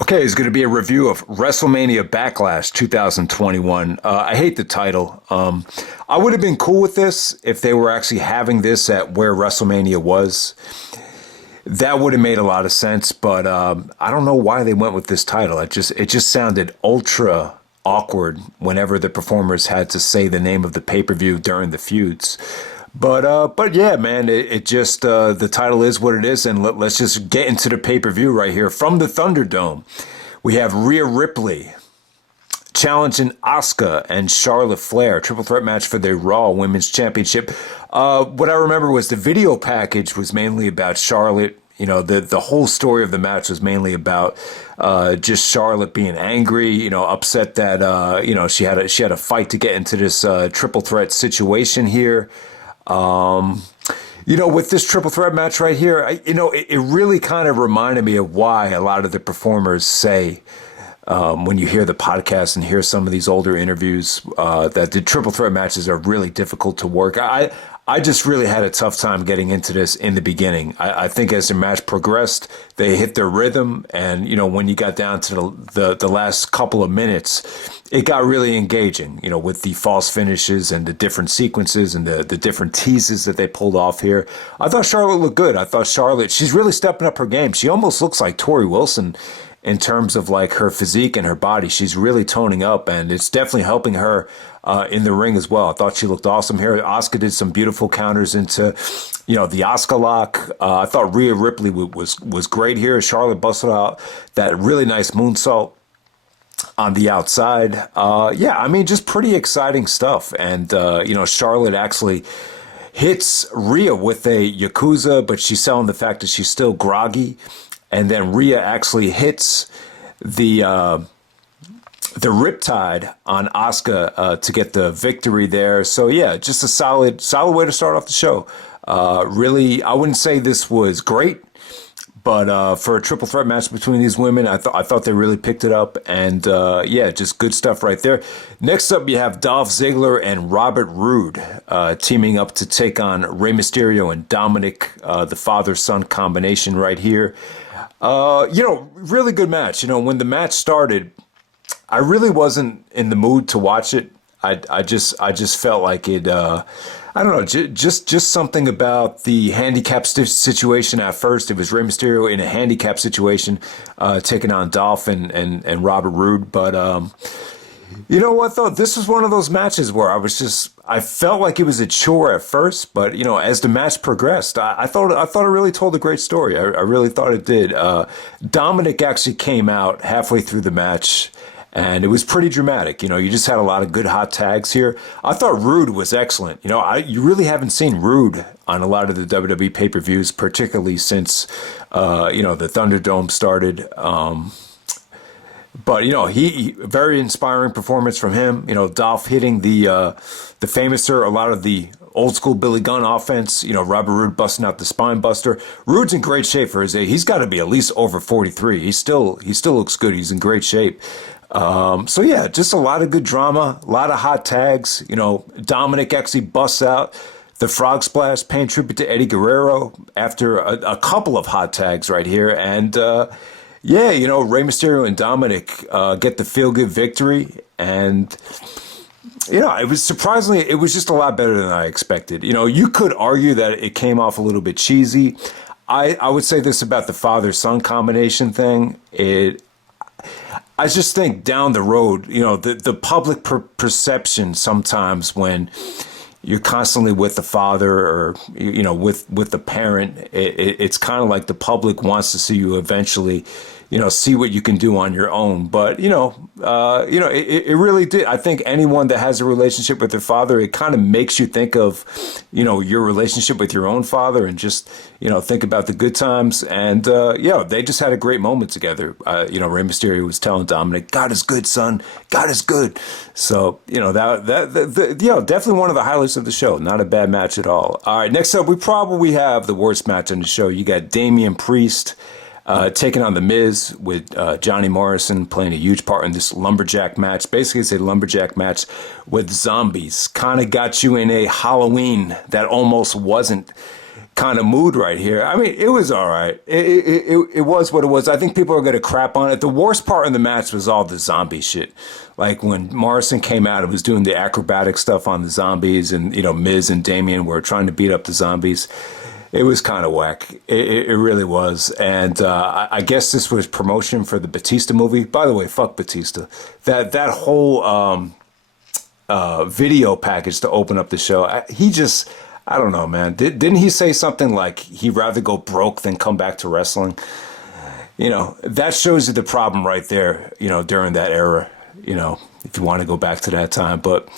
Okay, it's going to be a review of WrestleMania Backlash 2021. I hate the title. I would have been cool with this if they were actually having this at where WrestleMania was. That would have made a lot of sense, but I don't know why they went with this title. It just sounded ultra awkward whenever the performers had to say the name of the pay-per-view during the feuds. But yeah, man, it just the title is what it is, and let's just get into the pay-per-view right here from the Thunderdome. We have Rhea Ripley challenging Asuka and Charlotte Flair, triple threat match for the Raw Women's Championship. What I remember was the video package was mainly about Charlotte. You know, the whole story of the match was mainly about just Charlotte being angry, you know, upset that she had a fight to get into this triple threat situation here. With this triple threat match right here, it really kind of reminded me of why a lot of the performers say, when you hear the podcast and hear some of these older interviews, that the triple threat matches are really difficult to work. I just really had a tough time getting into this in the beginning. I think as the match progressed, they hit their rhythm, and when you got down to the last couple of minutes, it got really engaging. With the false finishes and the different sequences and the different teases that they pulled off here. I thought Charlotte looked good. I thought she's really stepping up her game. She almost looks like Tori Wilson in terms of like her physique and her body. She's really toning up, and it's definitely helping her in the ring as well. I thought she looked awesome here. Asuka did some beautiful counters into, the Asuka lock. I thought Rhea Ripley was great here. Charlotte busted out that really nice moonsault on the outside. Just pretty exciting stuff. And, Charlotte actually hits Rhea with a Yakuza, but she's selling the fact that she's still groggy. And then Rhea actually hits the Riptide on Asuka to get the victory there. So yeah, just a solid way to start off the show. Really, I wouldn't say this was great, but for a triple threat match between these women, I thought they really picked it up, and just good stuff right there. Next up, you have Dolph Ziggler and Robert Roode teaming up to take on Rey Mysterio and Dominik, the father-son combination right here. Really good match. When the match started, I really wasn't in the mood to watch it. I just felt like it. I don't know, just something about the handicap situation at first. It was Rey Mysterio in a handicap situation, taking on Dolph and Robert Roode. But you know what though? This was one of those matches where I felt like it was a chore at first, but as the match progressed, I thought it really told a great story. I really thought it did. Dominik actually came out halfway through the match, and it was pretty dramatic. You just had a lot of good hot tags here. I thought Roode was excellent. You really haven't seen Roode on a lot of the WWE pay-per-views, particularly since the Thunderdome started. But he very inspiring performance from him. Dolph hitting the famouser, a lot of the old school Billy Gunn offense. Robert Roode busting out the spine buster. Roode's in great shape for his age. He's got to be at least over 43. He still looks good. He's in great shape. Just a lot of good drama, a lot of hot tags. Dominik actually busts out the frog splash, paying tribute to Eddie Guerrero after a couple of hot tags right here, and. Rey Mysterio and Dominik get the feel-good victory, and it was just a lot better than I expected. You could argue that it came off a little bit cheesy. I would say this about the father-son combination thing. I just think down the road, the public perception sometimes when you're constantly with the father or, with the parent, it's kind of like the public wants to see you eventually, see what you can do on your own. But, it really did. I think anyone that has a relationship with their father, it kind of makes you think of, your relationship with your own father and just, think about the good times. And, they just had a great moment together. Rey Mysterio was telling Dominik, God is good, son. God is good. So, definitely one of the highlights of the show. Not a bad match at all. All right, next up, we probably have the worst match on the show. You got Damien Priest taking on The Miz with Johnny Morrison playing a huge part in this Lumberjack match. Basically, it's a Lumberjack match with zombies. Kind of got you in a Halloween that almost wasn't kind of mood right here. I mean, it was all right. It was what it was. I think people are going to crap on it. The worst part in the match was all the zombie shit. Like when Morrison came out and was doing the acrobatic stuff on the zombies, and Miz and Damien were trying to beat up the zombies. It was kind of whack. It really was. And I guess this was promotion for the Batista movie. By the way, fuck Batista. That whole video package to open up the show, I don't know, man. Didn't he say something like he'd rather go broke than come back to wrestling? That shows you the problem right there, during that era, if you want to go back to that time. But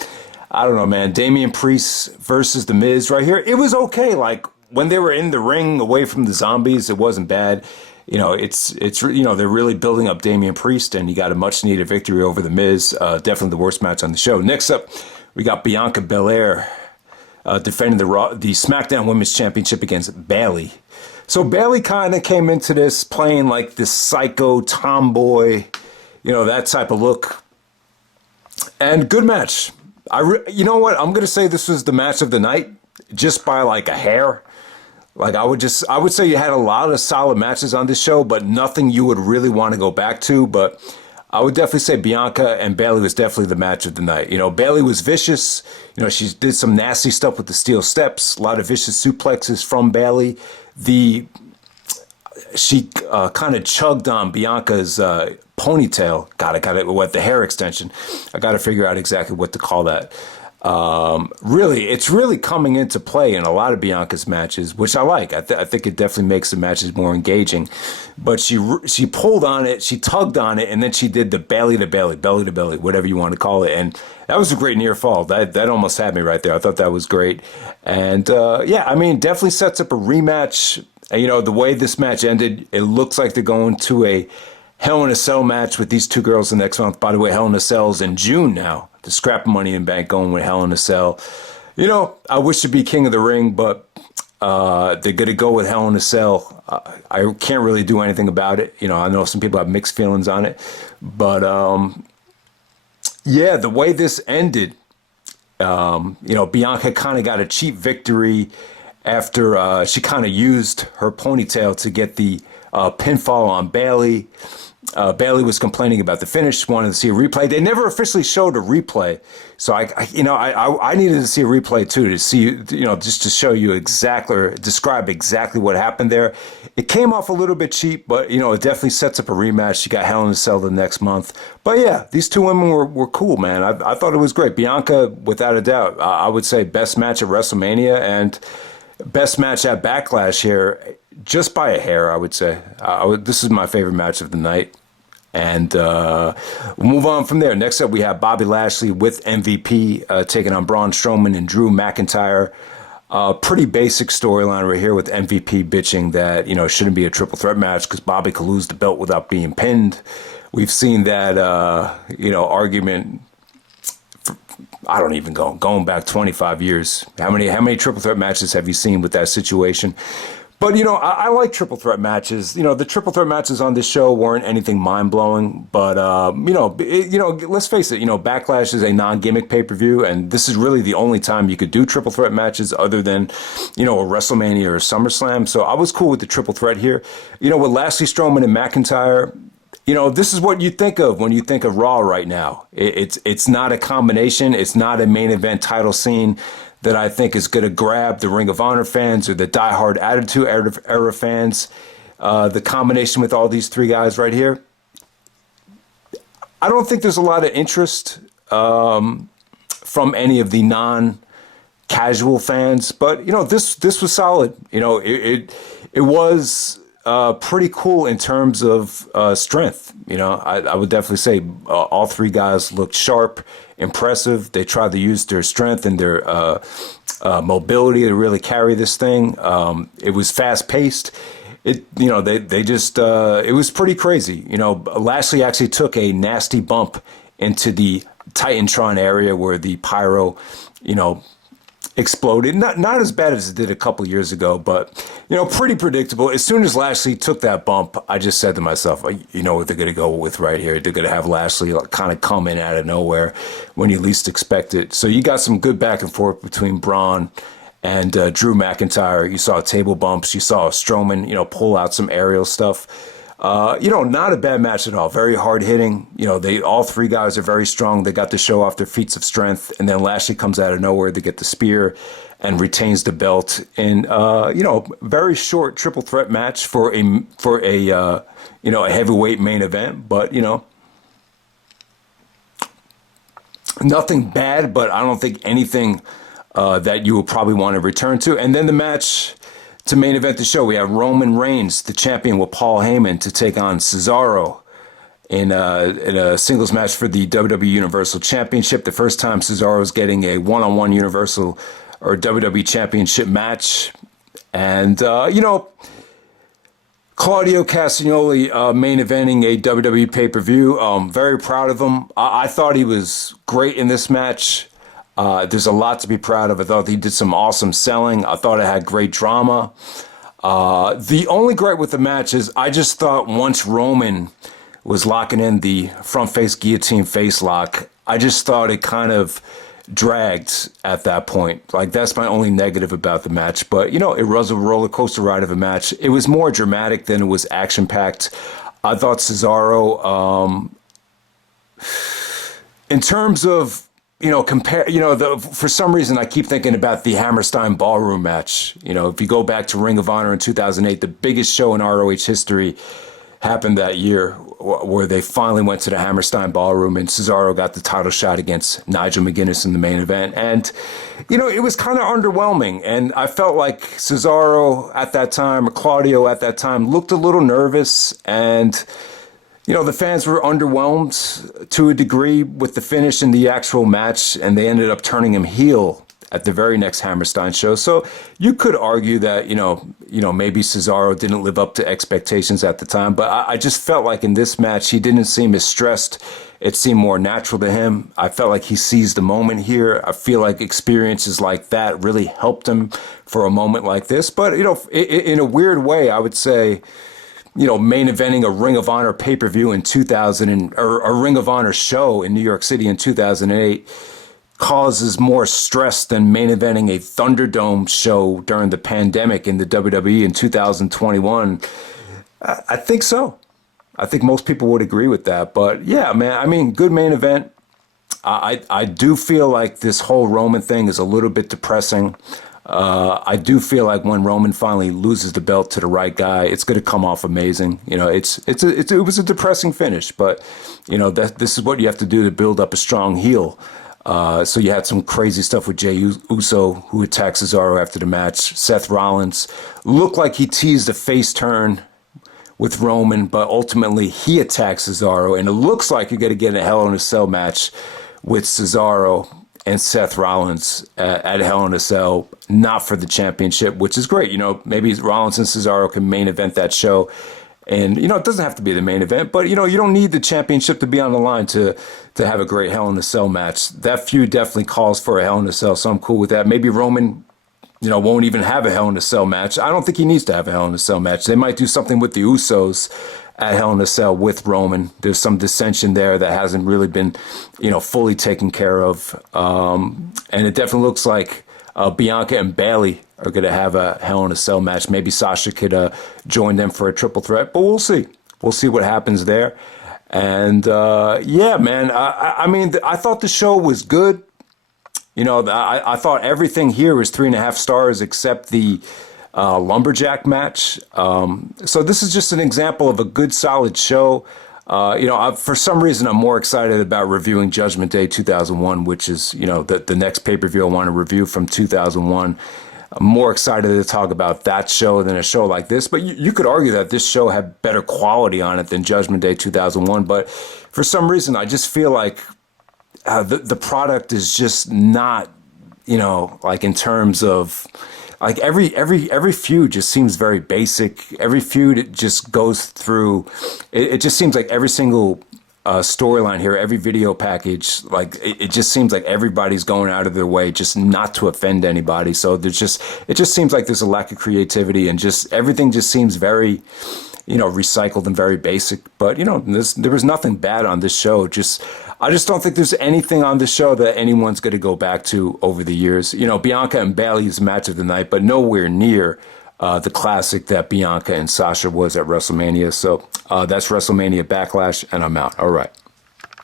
I don't know, man. Damian Priest versus The Miz right here. It was okay. Like, when they were in the ring away from the zombies, it wasn't bad. It's they're really building up Damian Priest, and he got a much needed victory over The Miz. Definitely the worst match on the show. Next up, we got Bianca Belair defending the SmackDown Women's Championship against Bayley. So Bayley kind of came into this playing like this psycho tomboy, that type of look. And good match. You know what? I'm going to say this was the match of the night just by like a hair. Like I would say you had a lot of solid matches on this show, but nothing you would really want to go back to. But I would definitely say Bianca and Bayley was definitely the match of the night. Bayley was vicious. She did some nasty stuff with the steel steps, a lot of vicious suplexes from Bayley. She kind of chugged on Bianca's ponytail. I got it with the hair extension. I got to figure out exactly what to call that. It's really coming into play in a lot of Bianca's matches, which I like. I think it definitely makes the matches more engaging. But she pulled on it, she tugged on it, and then she did the belly to belly, belly to belly, whatever you want to call it. And that was a great near fall. That almost had me right there. I thought that was great. And definitely sets up a rematch. The way this match ended, it looks like they're going to a Hell in a Cell match with these two girls the next month. By the way, Hell in a Cell's in June now. The scrap Money in Bank going with Hell in a Cell. I wish to be King of the Ring, but they're going to go with Hell in a Cell. I can't really do anything about it. I know some people have mixed feelings on it. But, the way this ended, Bianca kind of got a cheap victory after she kind of used her ponytail to get the pinfall on Bayley. Bayley was complaining about the finish, wanted to see a replay. They never officially showed a replay, so I needed to see a replay too to see, just to show you exactly or describe exactly what happened there. It came off a little bit cheap, but it definitely sets up a rematch. You got Hell in a Cell the next month, but yeah, these two women were cool, man. I thought it was great. Bianca, without a doubt, I would say best match at WrestleMania and best match at Backlash here. Just by a hair, I would say. This is my favorite match of the night. And we'll move on from there. Next up, we have Bobby Lashley with MVP taking on Braun Strowman and Drew McIntyre. Pretty basic storyline right here with MVP bitching that, shouldn't be a triple threat match because Bobby could lose the belt without being pinned. We've seen that, argument. I don't even going back 25 years. How many triple threat matches have you seen with that situation? But, I like triple threat matches. The triple threat matches on this show weren't anything mind-blowing. But, let's face it, Backlash is a non-gimmick pay-per-view. And this is really the only time you could do triple threat matches other than, a WrestleMania or a SummerSlam. So I was cool with the triple threat here. With Lashley, Strowman, and McIntyre, this is what you think of when you think of Raw right now. It's not a combination. It's not a main event title scene that I think is going to grab the Ring of Honor fans or the diehard Attitude Era fans. The combination with all these three guys right here. I don't think there's a lot of interest from any of the non-casual fans, but this was solid. It was pretty cool in terms of strength. I would definitely say all three guys looked sharp, impressive. They tried to use their strength and their mobility to really carry this thing. It was fast paced. It was pretty crazy. Lashley actually took a nasty bump into the Titantron area where the pyro, exploded. Not as bad as it did a couple years ago, but, pretty predictable. As soon as Lashley took that bump, I just said to myself, you know what they're going to go with right here. They're going to have Lashley kind of come in out of nowhere when you least expect it. So you got some good back and forth between Braun and Drew McIntyre. You saw table bumps. You saw Strowman, pull out some aerial stuff. Not a bad match at all. Very hard hitting. All three guys are very strong. They got to show off their feats of strength. And then Lashley comes out of nowhere to get the spear and retains the belt in, very short triple threat match for a heavyweight main event. But, nothing bad, but I don't think anything that you will probably want to return to. And then the match to main event the show, we have Roman Reigns, the champion, with Paul Heyman to take on Cesaro in a singles match for the WWE Universal Championship. The first time Cesaro is getting a one-on-one Universal or WWE Championship match. And, Claudio Castagnoli main eventing a WWE pay-per-view. Very proud of him. I thought he was great in this match. There's a lot to be proud of. I thought he did some awesome selling. I thought it had great drama. The only gripe with the match is I just thought once Roman was locking in the front face guillotine face lock, I just thought it kind of dragged at that point. Like, that's my only negative about the match. But, it was a roller coaster ride of a match. It was more dramatic than it was action packed. I thought Cesaro, in terms of, for some reason I keep thinking about the Hammerstein Ballroom match. If you go back to Ring of Honor in 2008, the biggest show in ROH history happened that year, where they finally went to the Hammerstein Ballroom and Cesaro got the title shot against Nigel McGuinness in the main event. And, it was kind of underwhelming. And I felt like Cesaro at that time, or Claudio at that time, looked a little nervous. And, the fans were underwhelmed to a degree with the finish in the actual match. And they ended up turning him heel at the very next Hammerstein show. So you could argue that, maybe Cesaro didn't live up to expectations at the time, but I just felt like in this match, he didn't seem as stressed. It seemed more natural to him. I felt like he seized the moment here. I feel like experiences like that really helped him for a moment like this. But, in a weird way, I would say, main eventing a Ring of Honor pay-per-view in 2000 or a Ring of Honor show in New York City in 2008 causes more stress than main eventing a Thunderdome show during the pandemic in the WWE in 2021. I think so. I think most people would agree with that. But yeah, man, good main event. I do feel like this whole Roman thing is a little bit depressing. I do feel like when Roman finally loses the belt to the right guy, it's going to come off amazing. It was a depressing finish, but this is what you have to do to build up a strong heel. So you had some crazy stuff with Jey Uso, who attacked Cesaro after the match. Seth Rollins looked like he teased a face turn with Roman, but ultimately he attacks Cesaro, and it looks like you're going to get a Hell in a Cell match with Cesaro and Seth Rollins at Hell in a Cell, not for the championship, which is great. Maybe Rollins and Cesaro can main event that show. And, it doesn't have to be the main event, but, you don't need the championship to be on the line to have a great Hell in a Cell match. That feud definitely calls for a Hell in a Cell, so I'm cool with that. Maybe Roman, won't even have a Hell in a Cell match. I don't think he needs to have a Hell in a Cell match. They might do something with the Usos at Hell in a Cell with Roman. There's some dissension there that hasn't really been, fully taken care of. And it definitely looks like Bianca and Bayley are going to have a Hell in a Cell match. Maybe Sasha could join them for a triple threat, but we'll see. We'll see what happens there. And yeah, man, I thought the show was good. I thought everything here was 3.5 stars except the Lumberjack match. So this is just an example of a good, solid show. For some reason, I'm more excited about reviewing Judgment Day 2001, which is, the next pay-per-view I want to review from 2001. I'm more excited to talk about that show than a show like this. But you could argue that this show had better quality on it than Judgment Day 2001. But for some reason, I just feel like the product is just not, like in terms of, like every feud just seems very basic. Every feud, it just goes through, it just seems like every single storyline here, every video package, like it just seems like everybody's going out of their way just not to offend anybody. So it just seems like there's a lack of creativity, and just everything just seems very, recycled and very basic. But, there was nothing bad on this show. I just don't think there's anything on this show that anyone's going to go back to over the years. Bianca and Bayley is the match of the night, but nowhere near the classic that Bianca and Sasha was at WrestleMania. So that's WrestleMania Backlash, and I'm out. All right.